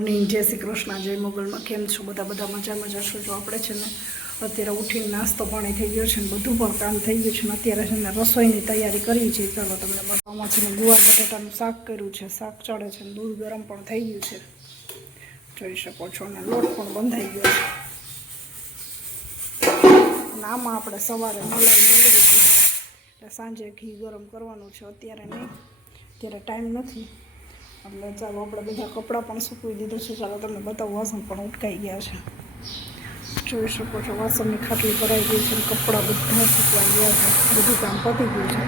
Morning, જય શ્રી કૃષ્ણ, જય મોગલમાં. કેમ છો બધા મજામાં જશો? જો આપણે છે ને અત્યારે ઉઠીને નાસ્તો પાણી થઈ ગયો છે ને બધું પણ કામ થઈ ગયું છે ને અત્યારે છે ને રસોઈની તૈયારી કરી છે. ચાલો તમને બતાવવામાં છે ને ગુવાર બટાટાનું શાક કર્યું છે, શાક ચડે છે ને દૂધ ગરમ પણ થઈ ગયું છે, જોઈ શકો છો. અને લોટ પણ બંધાઈ ગયો છે. અને આમાં આપણે સવારે મલાઈ મેળવી છે એટલે સાંજે ઘી ગરમ કરવાનું છે. અત્યારે નહીં, અત્યારે ટાઈમ નથી એટલે ચાલો આપણે બધા કપડાં પણ સૂકવી દીધું છે. ચાલો તમને બતાવું, વાસણ પણ ઉટકાઈ ગયા છે, જોઈ શકો છો. વાસણની ખાટલી ભરાઈ ગઈ છે, કપડાં બધા સૂકવાઈ ગયા છે, બધું કામ પતી ગયું છે.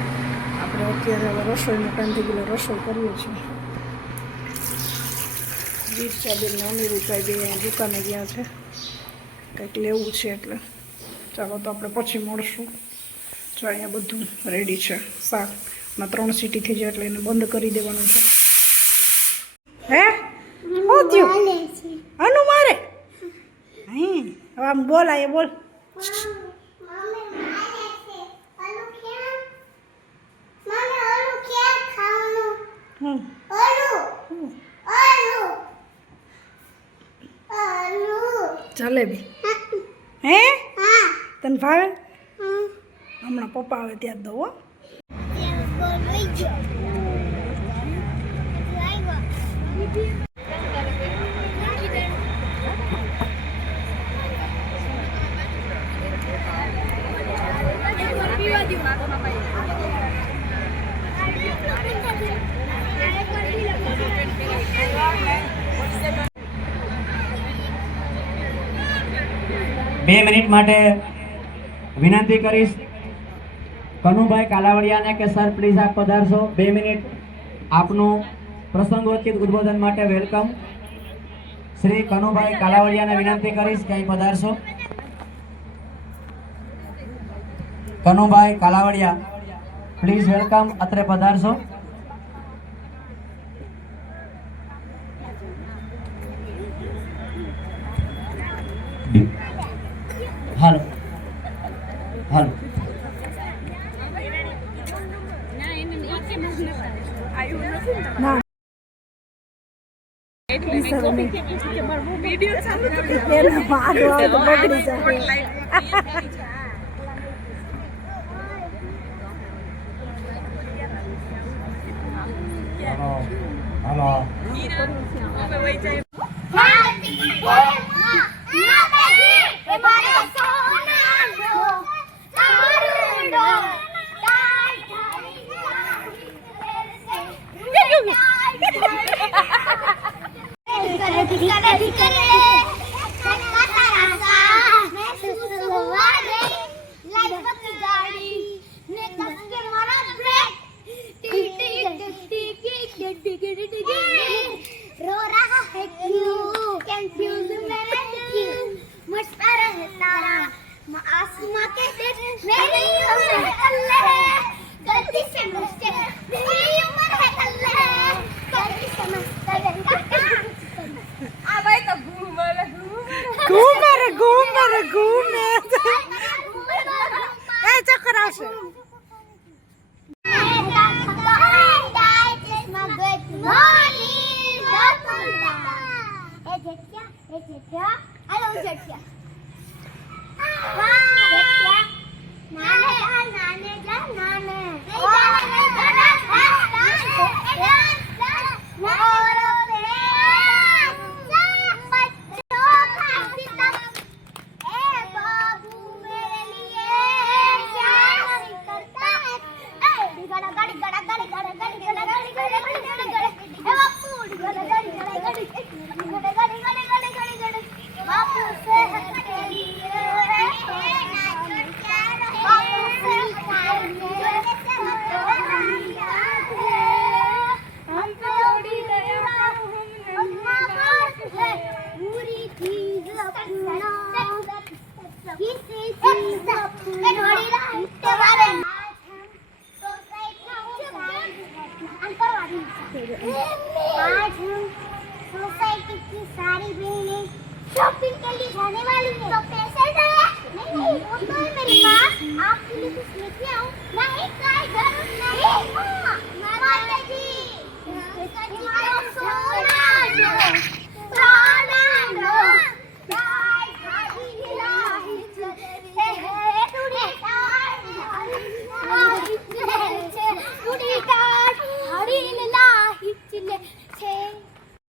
આપણે અત્યારે હવે રસોઈનો ટાઈમ થઈ ગયેલો, રસોઈ કરીએ છીએ. રીચાબેનને અનિરુદ્ધભાઈ બે અહીંયા દુકાને ગયા છે, કંઈક લેવું છે એટલે ચાલો તો આપણે પછી મળશું. જો અહીંયા બધું રેડી છે. શાકમાં 3 સીટી થઈ જાય એટલે એને બંધ કરી દેવાનું છે. હે શું થયું? અનુ મારે હવે આમ બોલ, આ બોલ. જલેબી હે તને ભાવે? હમણાં પપ્પા આવે ત્યાં દો. 2 મિનિટ માટે વિનંતી કરીશ કનુભાઈ કાલાવડિયાને કે સર પ્લીઝ આપ પધારશો. 2 મિનિટ આપનું પ્રસંગોચિત ઉદ્બોધન માટે વેલકમ. શ્રી કનુભાઈ કાલાવડિયાને વિનંતી કરીશ કે અહીં પધારશો. કનુભાઈ કાલાવડિયા પ્લીઝ વેલકમ, અત્રે પધારશો. હાલો હાલો रो रहा है क्यों कंफ्यूज मेरा क्यों मस्तारा है तारा आसमां के मेरी उम्र है अल्लाह गलती से मुझसे मेरी उम्र है अल्लाह गलती से मुझसे आ भाई तो घूमर